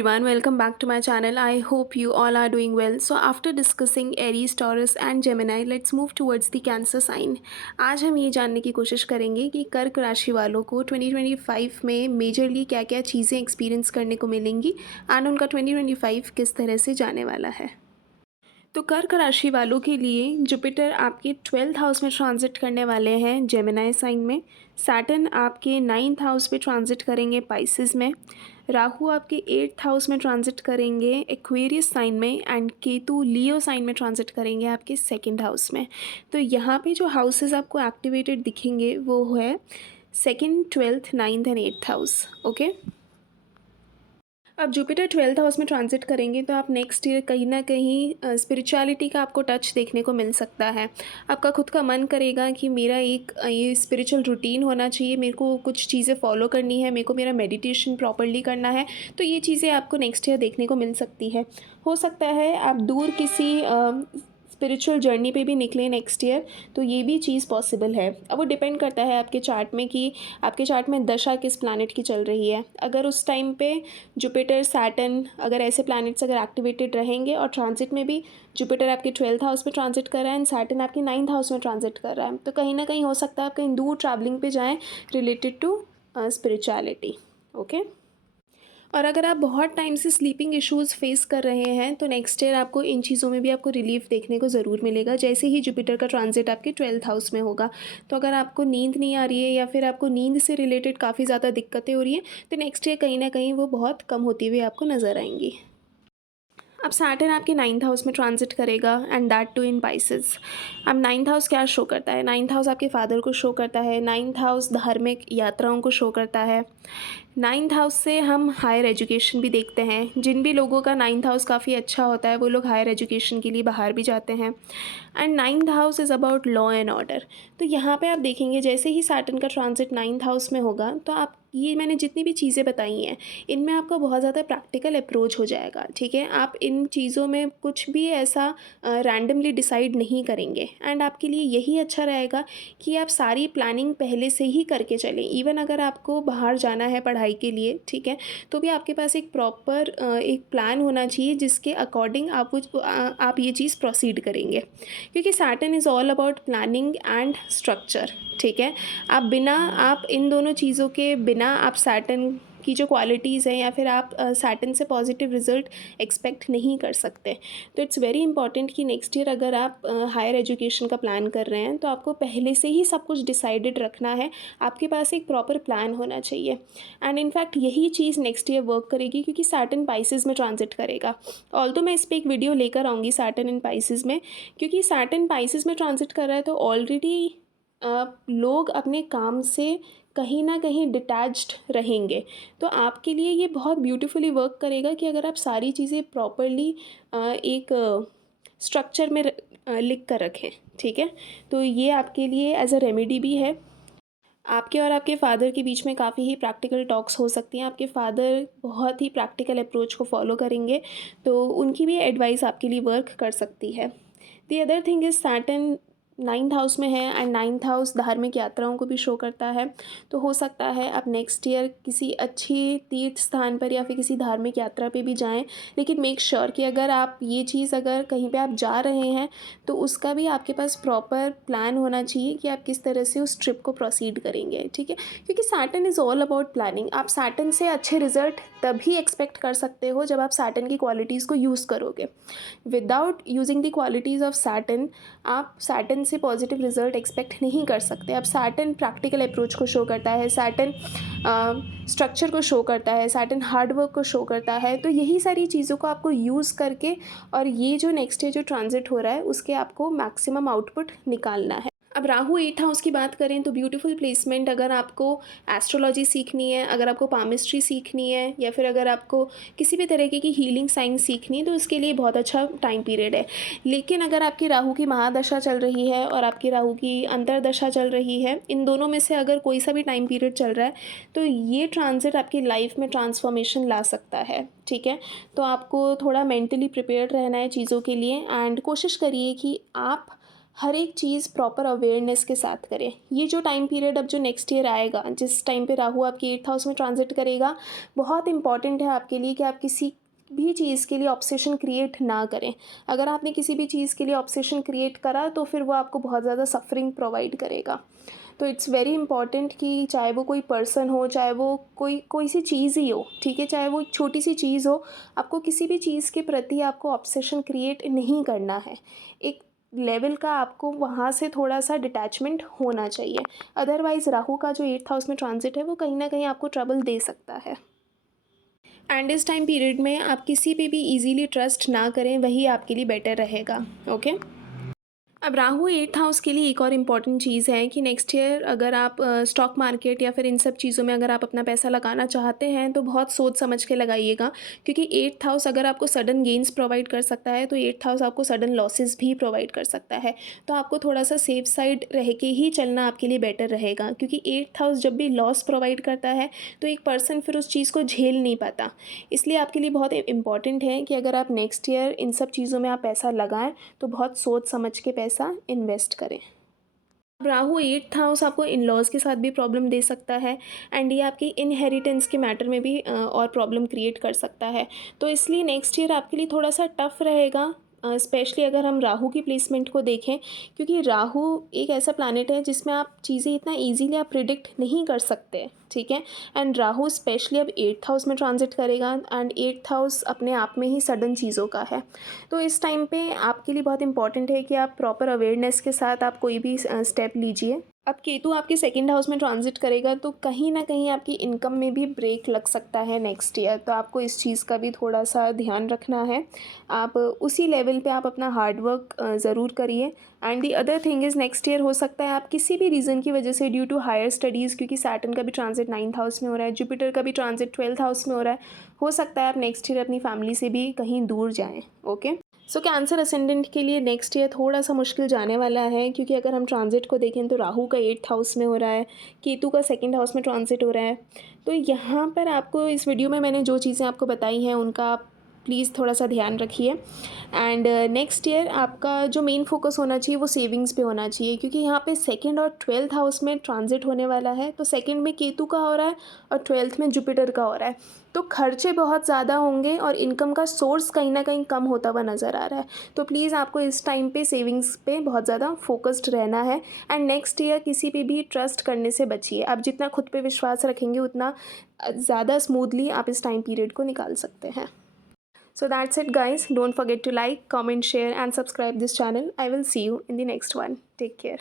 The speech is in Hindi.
everyone, welcome back to my channel. I hope you all are doing well. So after discussing Aries, Taurus and Gemini, let's move towards the Cancer sign. आज हम ये जानने की कोशिश करेंगे कि कर्क राशि वालों को 2025 में मेजरली क्या क्या चीज़ें एक्सपीरियंस करने को मिलेंगी एंड उनका 2025 किस तरह से जाने वाला है। तो कर्क राशि वालों के लिए जुपिटर आपके 12th हाउस में ट्रांजिट करने वाले हैं जेमिनाई साइन में। सैटर्न आपके 9th हाउस पे ट्रांजिट करेंगे पाइसेस में। राहु आपके 8th हाउस में ट्रांजिट करेंगे एक्वेरियस साइन में एंड केतु लियो साइन में ट्रांजिट करेंगे आपके 2nd हाउस में। तो यहाँ पे जो हाउसेस आपको एक्टिवेटेड दिखेंगे वो है 2nd, 12th, 9th and 8th house. Okay, अब जुपिटर 12th हाउस में ट्रांजिट करेंगे तो आप नेक्स्ट ईयर कहीं ना कहीं स्पिरिचुअलिटी का आपको टच देखने को मिल सकता है। आपका खुद का मन करेगा कि मेरा एक ये स्पिरिचुअल रूटीन होना चाहिए, मेरे को कुछ चीज़ें फॉलो करनी है, मेरे को मेरा मेडिटेशन प्रॉपरली करना है। तो ये चीज़ें आपको नेक्स्ट ईयर देखने को मिल सकती है। हो सकता है आप दूर किसी स्पिरिचुअल जर्नी पे भी निकले नेक्स्ट ईयर, तो ये भी चीज़ पॉसिबल है। अब वो डिपेंड करता है आपके चार्ट में कि आपके चार्ट में दशा किस प्लैनेट की चल रही है। अगर उस टाइम पे जुपिटर, सैटर्न, अगर ऐसे प्लैनेट्स अगर एक्टिवेटेड रहेंगे और ट्रांजिट में भी जुपिटर आपके 12th हाउस में ट्रांजिट कर रहा है एंड सैटर्न आपके 9th हाउस में ट्रांजिट कर रहा है, तो कहीं ना कहीं हो सकता है आप कहीं दूर ट्रैवलिंग पे जाएँ रिलेटेड टू स्पिरिचुअलिटी। ओके, और अगर आप बहुत टाइम से स्लीपिंग इश्यूज़ फेस कर रहे हैं तो नेक्स्ट ईयर आपको इन चीज़ों में भी आपको रिलीफ देखने को ज़रूर मिलेगा जैसे ही जुपिटर का ट्रांजिट आपके 12th हाउस में होगा। तो अगर आपको नींद नहीं आ रही है या फिर आपको नींद से रिलेटेड काफ़ी ज़्यादा दिक्कतें हो रही हैं तो नेक्स्ट ईयर कहीं ना कहीं वो बहुत कम होती हुई आपको नज़र आएंगी। अब सैटर्न आपके 9th हाउस में ट्रांजिट करेगा and that too in Pisces. अब 9th हाउस क्या शो करता है? 9th हाउस आपके फादर को शो करता है। 9th हाउस धार्मिक यात्राओं को शो करता है। 9th हाउस से हम हायर एजुकेशन भी देखते हैं। जिन भी लोगों का 9th हाउस काफ़ी अच्छा होता है वो लोग हायर एजुकेशन के लिए बाहर भी जाते हैं। And 9th house is about law and order. तो यहाँ पे आप देखेंगे जैसे ही सैटर्न का ट्रांजिट 9th हाउस में होगा तो आप ये मैंने जितनी भी चीज़ें बताई हैं इनमें आपका बहुत ज़्यादा प्रैक्टिकल अप्रोच हो जाएगा। ठीक है, आप इन चीज़ों में कुछ भी ऐसा रैंडमली डिसाइड नहीं करेंगे एंड आपके लिए यही अच्छा रहेगा कि आप सारी प्लानिंग पहले से ही करके चलें। इवन अगर आपको बाहर जाना है पढ़ाई के लिए, ठीक है, तो भी आपके पास एक प्रॉपर एक प्लान होना चाहिए जिसके अकॉर्डिंग आप ये चीज़ प्रोसीड करेंगे, क्योंकि Saturn is all about planning and structure. ठीक है, आप इन दोनों चीज़ों के बिना आप सैटर्न की जो क्वालिटीज़ हैं या फिर आप सैटर्न से पॉजिटिव रिजल्ट एक्सपेक्ट नहीं कर सकते। तो इट्स वेरी इंपॉर्टेंट कि नेक्स्ट ईयर अगर आप हायर एजुकेशन का प्लान कर रहे हैं तो आपको पहले से ही सब कुछ डिसाइडेड रखना है। आपके पास एक प्रॉपर प्लान होना चाहिए एंड इनफैक्ट यही चीज़ नेक्स्ट ईयर वर्क करेगी क्योंकि सैटर्न पाइसेस में ट्रांजिट करेगा। ऑल्दो मैं इस पर एक वीडियो लेकर आऊँगी सैटर्न इन पाइसेस में, क्योंकि सैटर्न पाइसेस में ट्रांजिट कर रहा है तो ऑलरेडी लोग अपने काम से कहीं ना कहीं डिटैच्ड रहेंगे। तो आपके लिए ये बहुत ब्यूटीफुली वर्क करेगा कि अगर आप सारी चीज़ें प्रॉपरली एक स्ट्रक्चर में लिख कर रखें। ठीक है, तो ये आपके लिए एज अ रेमेडी भी है। आपके और आपके फादर के बीच में काफ़ी ही प्रैक्टिकल टॉक्स हो सकती हैं। आपके फादर बहुत ही प्रैक्टिकल अप्रोच को फॉलो करेंगे तो उनकी भी एडवाइस आपके लिए वर्क कर सकती है। The other thing is Saturn 9th house में है एंड 9th हाउस धार्मिक यात्राओं को भी शो करता है। तो हो सकता है आप नेक्स्ट ईयर किसी अच्छी तीर्थ स्थान पर या फिर किसी धार्मिक यात्रा पे भी जाएं, लेकिन मेक श्योर कि अगर आप ये चीज़ अगर कहीं पे आप जा रहे हैं तो उसका भी आपके पास प्रॉपर प्लान होना चाहिए कि आप किस तरह से उस ट्रिप को प्रोसीड करेंगे। ठीक है, क्योंकि Saturn is all about planning. आप सैटर्न से अच्छे रिजल्ट तभी एक्सपेक्ट कर सकते हो जब आप सैटर्न की क्वालिटीज़ को यूज़ करोगे। Without using the qualities of Saturn आप सैटर्न से पॉजिटिव रिजल्ट एक्सपेक्ट नहीं कर सकते। अब सैटर्न प्रैक्टिकल अप्रोच को शो करता है, सैटर्न स्ट्रक्चर को शो करता है, सैटर्न हार्ड वर्क को शो करता है। तो यही सारी चीज़ों को आपको यूज़ करके और ये जो नेक्स्ट ईयर जो ट्रांजिट हो रहा है उसके आपको मैक्सिमम आउटपुट निकालना है। अब राहु 8th हाउस की बात करें तो ब्यूटीफुल प्लेसमेंट। अगर आपको एस्ट्रोलॉजी सीखनी है, अगर आपको पामिस्ट्री सीखनी है या फिर अगर आपको किसी भी तरीके की हीलिंग साइंस सीखनी है तो उसके लिए बहुत अच्छा टाइम पीरियड है। लेकिन अगर आपकी राहु की महादशा चल रही है और आपकी राहु की अंतरदशा चल रही है, इन दोनों में से अगर कोई सा भी टाइम पीरियड चल रहा है तो ये ट्रांजिट आपकी लाइफ में ट्रांसफॉर्मेशन ला सकता है। ठीक है, तो आपको थोड़ा मेंटली प्रिपेयर्ड रहना है चीज़ों के लिए एंड कोशिश करिए कि आप हर एक चीज़ प्रॉपर अवेयरनेस के साथ करें। ये जो टाइम पीरियड अब जो नेक्स्ट ईयर आएगा, जिस टाइम पे राहु आपकी 8th हाउस में ट्रांजिट करेगा, बहुत इंपॉर्टेंट है आपके लिए कि आप किसी भी चीज़ के लिए ऑब्सेशन क्रिएट ना करें। अगर आपने किसी भी चीज़ के लिए ऑब्सेशन क्रिएट करा तो फिर वो आपको बहुत ज़्यादा सफरिंग प्रोवाइड करेगा। तो इट्स वेरी इंपॉर्टेंट कि चाहे वो कोई पर्सन हो, चाहे वो कोई कोई सी चीज़ ही हो, ठीक है, चाहे वो एक छोटी सी चीज़ हो, आपको किसी भी चीज़ के प्रति आपको ऑब्सेशन क्रिएट नहीं करना है। एक लेवल का आपको वहाँ से थोड़ा सा डिटैचमेंट होना चाहिए। अदरवाइज़ राहु का जो 8th हाउस में ट्रांजिट है वो कहीं ना कहीं आपको ट्रबल दे सकता है। एंड इस टाइम पीरियड में आप किसी पे भी इजीली ट्रस्ट ना करें, वही आपके लिए बेटर रहेगा। ओके। अब राहु 8th हाउस के लिए एक और इम्पॉर्टेंट चीज़ है कि नेक्स्ट ईयर अगर आप स्टॉक मार्केट या फिर इन सब चीज़ों में अगर आप अपना पैसा लगाना चाहते हैं तो बहुत सोच समझ के लगाइएगा, क्योंकि 8th हाउस अगर आपको सडन गेन्स प्रोवाइड कर सकता है तो 8th हाउस आपको सडन लॉसेस भी प्रोवाइड कर सकता है। तो आपको थोड़ा सा सेफ साइड रह के ही चलना आपके लिए बेटर रहेगा, क्योंकि 8th हाउस जब भी लॉस प्रोवाइड करता है तो एक पर्सन फिर उस चीज़ को झेल नहीं पाता। इसलिए आपके लिए बहुत इंपॉर्टेंट है कि अगर आप नेक्स्ट ईयर इन सब चीज़ों में आप पैसा लगाएं तो बहुत सोच समझ के पैसा इन्वेस्ट करें। अब राहु 8th हाउस आपको इन लॉज के साथ भी प्रॉब्लम दे सकता है, एंड ये आपकी इनहेरिटेंस के मैटर में भी और प्रॉब्लम क्रिएट कर सकता है। तो इसलिए नेक्स्ट ईयर आपके लिए थोड़ा सा टफ रहेगा, स्पेशली अगर हम राहु की प्लेसमेंट को देखें, क्योंकि राहु एक ऐसा प्लैनेट है जिसमें आप चीज़ें इतना ईजीली आप प्रिडिक्ट नहीं कर सकते, ठीक है। एंड राहु स्पेशली अब 8th हाउस में ट्रांजिट करेगा, एंड 8th हाउस अपने आप में ही सडन चीज़ों का है। तो इस टाइम पे आपके लिए बहुत इंपॉर्टेंट है कि आप प्रॉपर अवेयरनेस के साथ आप कोई भी स्टेप लीजिए। अब केतु आपके 2nd हाउस में ट्रांजिट करेगा तो कहीं ना कहीं आपकी इनकम में भी ब्रेक लग सकता है नेक्स्ट ईयर, तो आपको इस चीज़ का भी थोड़ा सा ध्यान रखना है। आप उसी लेवल पे आप अपना हार्ड वर्क ज़रूर करिए। And the other thing is next year हो सकता है आप किसी भी रीज़न की वजह से ड्यू टू हायर स्टडीज़, क्योंकि सैटर्न का भी ट्रांजिट 9th हाउस में हो रहा है, जुपिटर का भी ट्रांजिट 12th हाउस में हो सकता है आप नेक्स्ट ईयर अपनी फैमिली से भी कहीं दूर जाएँ। ओके। सो कैंसर असेंडेंट के लिए नेक्स्ट ईयर थोड़ा सा मुश्किल जाने वाला है, क्योंकि अगर हम ट्रांजिट को देखें तो राहु का 8th हाउस में हो रहा है, केतु का 2nd हाउस में ट्रांजिट हो रहा है। तो यहाँ पर आपको इस वीडियो में मैंने जो चीज़ें आपको बताई हैं उनका आप प्लीज़ थोड़ा सा ध्यान रखिए। एंड नेक्स्ट ईयर आपका जो मेन फोकस होना चाहिए वो सेविंग्स पे होना चाहिए, क्योंकि यहाँ पे 2nd और 12th हाउस में ट्रांजिट होने वाला है। तो 2nd में केतु का हो रहा है और 12th में जुपिटर का हो रहा है, तो खर्चे बहुत ज़्यादा होंगे और इनकम का सोर्स कहीं ना कहीं कम होता हुआ नज़र आ रहा है। तो प्लीज़ आपको इस टाइम पे सेविंग्स पे बहुत ज़्यादा फोकस्ड रहना है। एंड नेक्स्ट ईयर किसी पे भी ट्रस्ट करने से बचिए। आप जितना खुद पे विश्वास रखेंगे उतना ज़्यादा स्मूथली आप इस टाइम पीरियड को निकाल सकते हैं। So that's it guys. Don't forget to like, comment, share and subscribe this channel. I will see you in the next one. Take care.